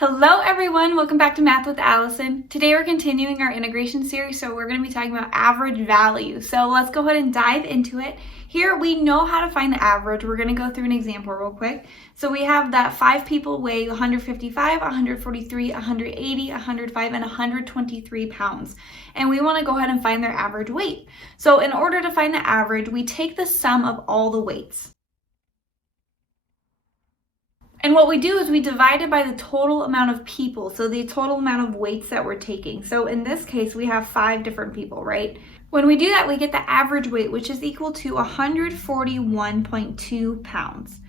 Hello everyone, welcome back to Math with Allison. Today we're continuing our integration series, so we're going to be talking about average value. So let's go ahead and dive into it. Here we know how to find the average. We're going to go through an example real quick. So we have that 5 people weigh 155, 143, 180, 105, and 123 pounds. And we want to go ahead and find their average weight. So in order to find the average, we take the sum of all the weights. And what we do is we divide it by the total amount of people, so the total amount of weights that we're taking. So in this case, we have 5 different people, right? When we do that, we get the average weight, which is equal to 141.2 pounds.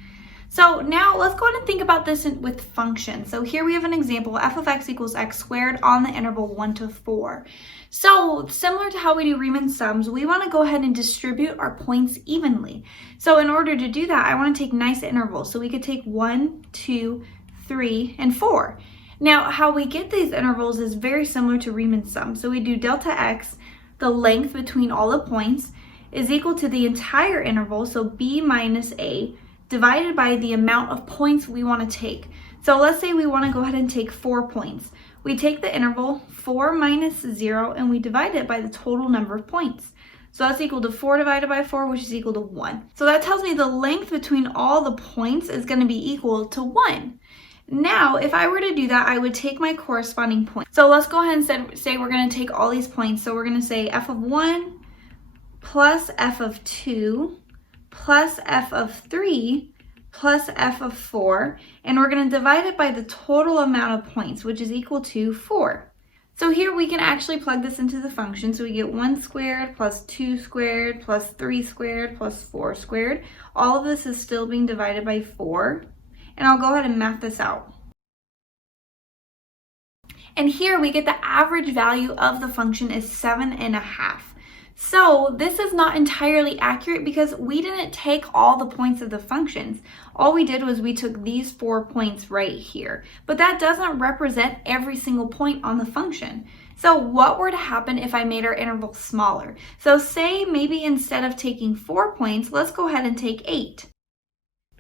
So now let's go ahead and think about this with functions. So here we have an example, f of x equals x squared on the interval 1 to 4. So similar to how we do Riemann sums, we want to go ahead and distribute our points evenly. So in order to do that, I want to take nice intervals. So we could take 1, 2, 3, and 4. Now how we get these intervals is very similar to Riemann sums. So we do delta x, the length between all the points, is equal to the entire interval, so b minus a, divided by the amount of points we want to take. So let's say we want to go ahead and take 4 points. We take the interval 4 minus 0 and we divide it by the total number of points. So that's equal to 4 divided by 4, which is equal to 1. So that tells me the length between all the points is going to be equal to 1. Now, if I were to do that, I would take my corresponding point. So let's go ahead and say we're going to take all these points. So we're going to say f of 1 plus f of 2 plus f of 3 plus f of 4, and we're going to divide it by the total amount of points, which is equal to 4. So here we can actually plug this into the function. So we get 1 squared plus 2 squared plus 3 squared plus 4 squared. All of this is still being divided by 4, and I'll go ahead and math this out. And here we get the average value of the function is 7.5. So this is not entirely accurate because we didn't take all the points of the functions. All we did was we took these 4 points right here, but that doesn't represent every single point on the function. So what were to happen if I made our interval smaller? So say maybe instead of taking 4 points, let's go ahead and take 8.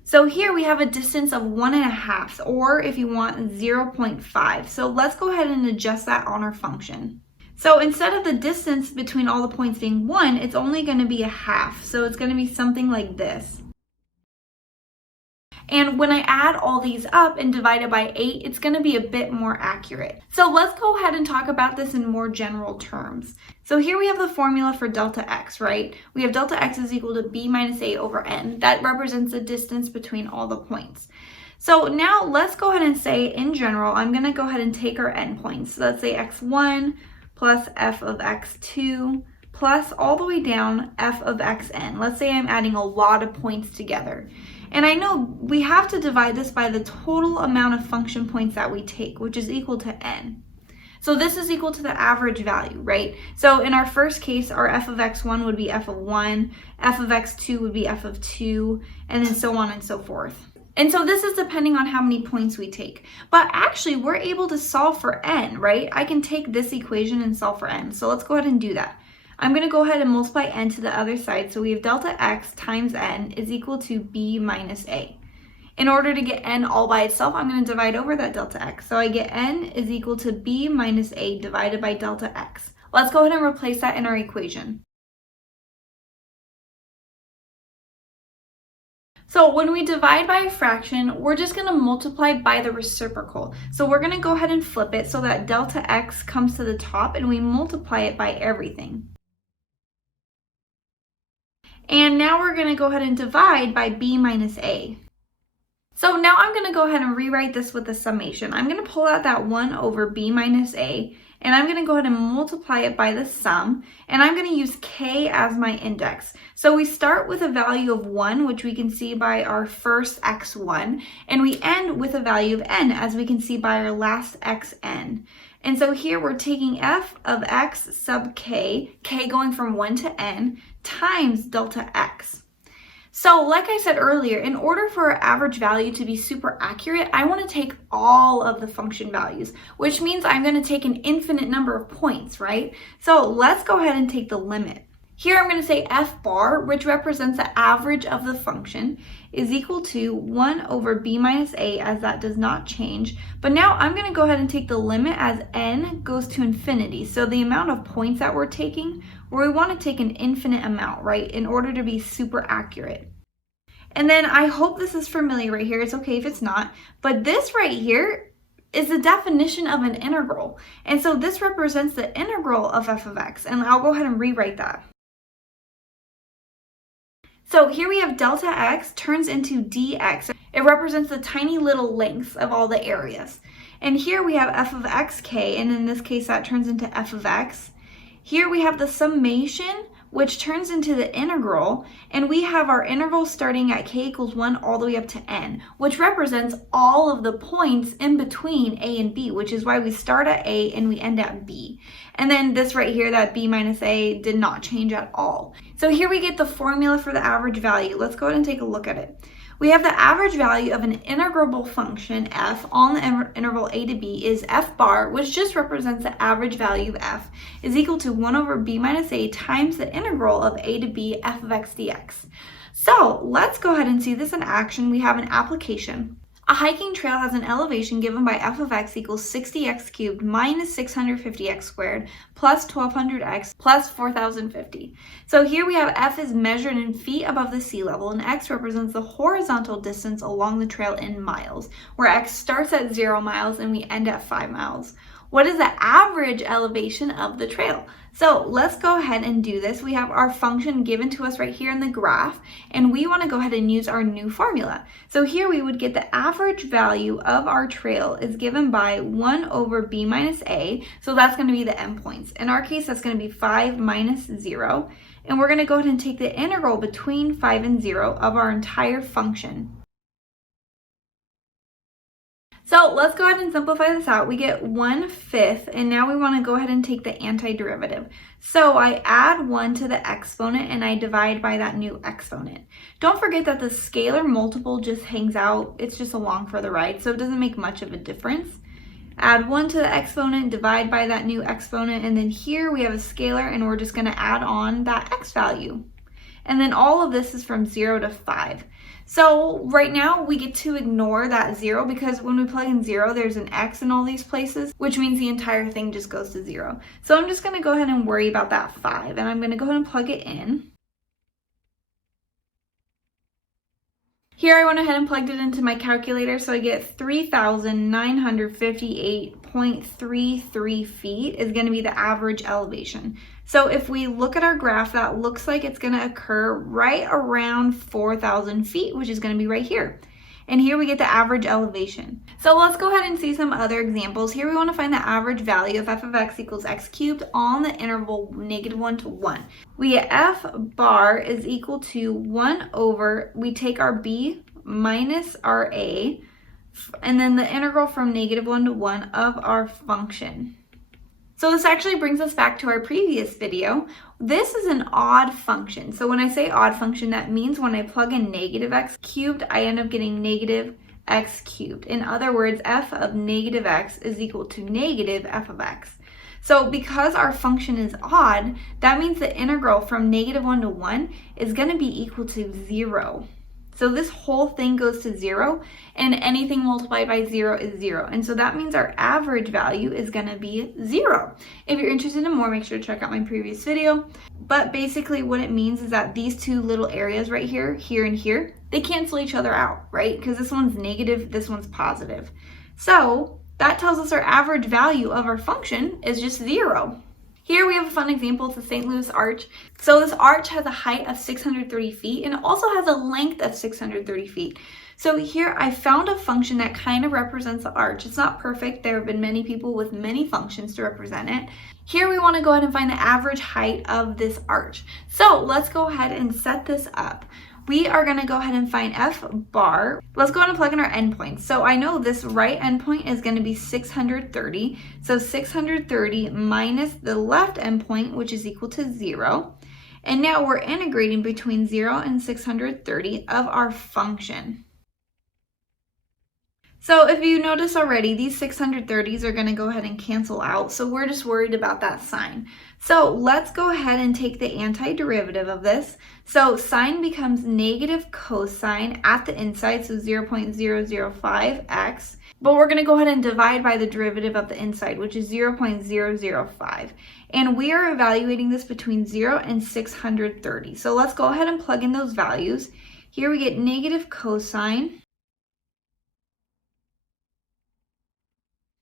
So here we have a distance of 1.5, or if you want 0.5. So let's go ahead and adjust that on our function. So instead of the distance between all the points being 1, it's only going to be 1/2. So it's going to be something like this. And when I add all these up and divide it by 8, it's going to be a bit more accurate. So let's go ahead and talk about this in more general terms. So here we have the formula for delta x, right? We have delta x is equal to b minus a over n. That represents the distance between all the points. So now let's go ahead and say in general, I'm going to go ahead and take our endpoints. So let's say x1 plus f of x2 plus all the way down f of xn. Let's say I'm adding a lot of points together. And I know we have to divide this by the total amount of function points that we take, which is equal to n. So this is equal to the average value, right? So in our first case, our f of x1 would be f of 1, f of x2 would be f of 2, and then so on and so forth. And so this is depending on how many points we take. But actually, we're able to solve for n, right? I can take this equation and solve for n. So let's go ahead and do that. I'm going to go ahead and multiply n to the other side. So we have delta x times n is equal to b minus a. In order to get n all by itself, I'm going to divide over that delta x. So I get n is equal to b minus a divided by delta x. Let's go ahead and replace that in our equation. So when we divide by a fraction, we're just going to multiply by the reciprocal. So we're going to go ahead and flip it so that delta x comes to the top and we multiply it by everything. And now we're going to go ahead and divide by b minus a. So now I'm going to go ahead and rewrite this with a summation. I'm going to pull out that 1 over b minus a, and I'm going to go ahead and multiply it by the sum, and I'm going to use k as my index. So we start with a value of 1, which we can see by our first x1, and we end with a value of n, as we can see by our last xn. And so here we're taking f of x sub k, k going from 1 to n, times delta x. So like I said earlier, in order for our average value to be super accurate, I want to take all of the function values, which means I'm going to take an infinite number of points, right? So let's go ahead and take the limit. Here I'm going to say f bar, which represents the average of the function, is equal to 1 over b minus a, as that does not change. But now I'm going to go ahead and take the limit as n goes to infinity. So the amount of points that we're taking, where we want to take an infinite amount, right, in order to be super accurate. And then I hope this is familiar right here. It's okay if it's not. But this right here is the definition of an integral. And so this represents the integral of f of x. And I'll go ahead and rewrite that. So here we have delta x turns into dx. It represents the tiny little lengths of all the areas. And here we have f of xk, and in this case that turns into f of x. Here we have the summation, which turns into the integral, and we have our interval starting at k equals 1 all the way up to n, which represents all of the points in between a and b, which is why we start at a and we end at b. And then this right here, that b minus a, did not change at all. So here we get the formula for the average value. Let's go ahead and take a look at it. We have the average value of an integrable function f on the interval a to b is f bar, which just represents the average value of f, is equal to 1 over b minus a times the integral of a to b f of x dx. So let's go ahead and see this in action. We have an application. A hiking trail has an elevation given by f of x equals 60x cubed minus 650x squared plus 1200x plus 4050. So here we have f is measured in feet above the sea level, and x represents the horizontal distance along the trail in miles, where x starts at 0 miles and we end at 5 miles. What is the average elevation of the trail? So let's go ahead and do this. We have our function given to us right here in the graph, and we want to go ahead and use our new formula. So here we would get the average value of our trail is given by 1 over b minus a, so that's going to be the endpoints. In our case, that's going to be 5 minus 0, and we're going to go ahead and take the integral between 5 and 0 of our entire function. So let's go ahead and simplify this out. We get 1/5, and now we want to go ahead and take the antiderivative. So I add 1 to the exponent and I divide by that new exponent. Don't forget that the scalar multiple just hangs out. It's just along for the ride, so it doesn't make much of a difference. Add 1 to the exponent, divide by that new exponent, and then here we have a scalar and we're just going to add on that x value. And then all of this is from 0 to 5. So right now we get to ignore that 0 because when we plug in 0, there's an x in all these places, which means the entire thing just goes to 0. So I'm just going to go ahead and worry about that 5, and I'm going to go ahead and plug it in. Here I went ahead and plugged it into my calculator, so I get 3,958.33 feet is going to be the average elevation. So if we look at our graph, that looks like it's going to occur right around 4,000 feet, which is going to be right here. And here we get the average elevation. So let's go ahead and see some other examples. Here we want to find the average value of f of x equals x cubed on the interval -1 to 1. We get f bar is equal to 1 over, we take our b minus our a, and then the integral from -1 to 1 of our function. So this actually brings us back to our previous video. This is an odd function. So when I say odd function, that means when I plug in negative x cubed, I end up getting negative x cubed. In other words, f of negative x is equal to negative f of x. So because our function is odd, that means the integral from -1 to 1 is going to be equal to 0. So this whole thing goes to 0, and anything multiplied by 0 is 0. And so that means our average value is going to be 0. If you're interested in more, make sure to check out my previous video. But basically what it means is that these two little areas right here, here and here, they cancel each other out, right? Because this one's negative, this one's positive. So that tells us our average value of our function is just 0. Here we have a fun example. It's the St. Louis Arch. So this arch has a height of 630 feet and it also has a length of 630 feet. So here I found a function that kind of represents the arch. It's not perfect. There have been many people with many functions to represent it. Here we want to go ahead and find the average height of this arch. So let's go ahead and set this up. We are going to go ahead and find f bar. Let's go ahead and plug in our endpoints. So I know this right endpoint is going to be 630. So 630 minus the left endpoint, which is equal to 0. And now we're integrating between 0 and 630 of our function. So if you notice already, these 630s are going to go ahead and cancel out. So we're just worried about that sign. So let's go ahead and take the antiderivative of this. So sine becomes negative cosine at the inside, so 0.005x. But we're going to go ahead and divide by the derivative of the inside, which is 0.005. And we are evaluating this between 0 and 630. So let's go ahead and plug in those values. Here we get negative cosine.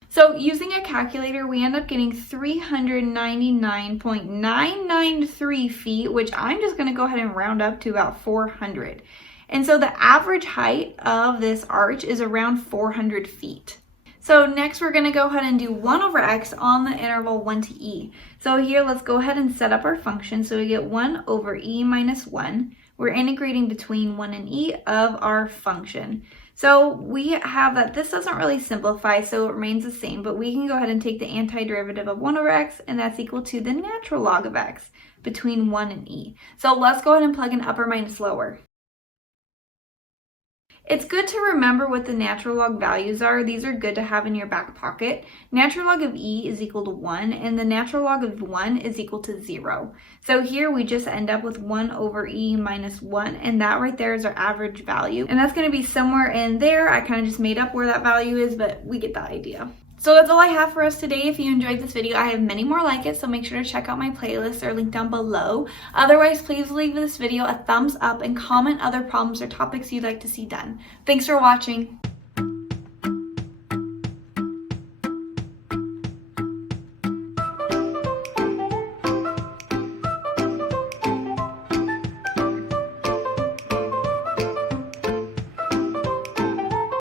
So using a calculator, we end up getting 399.993 feet, which I'm just going to go ahead and round up to about 400. And so the average height of this arch is around 400 feet. So next we're going to go ahead and do 1 over x on the interval 1 to e. So here let's go ahead and set up our function. So we get 1 over e minus 1. We're integrating between 1 and e of our function. So we have that this doesn't really simplify, so it remains the same, but we can go ahead and take the antiderivative of 1 over x, and that's equal to the natural log of x between 1 and e. So let's go ahead and plug in upper minus lower. It's good to remember what the natural log values are. These are good to have in your back pocket. Natural log of e is equal to 1, and the natural log of 1 is equal to 0. So here we just end up with 1 over e minus 1, and that right there is our average value. And that's going to be somewhere in there. I kind of just made up where that value is, but we get the idea. So that's all I have for us today. If you enjoyed this video, I have many more like it, so make sure to check out my playlist. They're linked down below. Otherwise, please leave this video a thumbs up and comment other problems or topics you'd like to see done. Thanks for watching.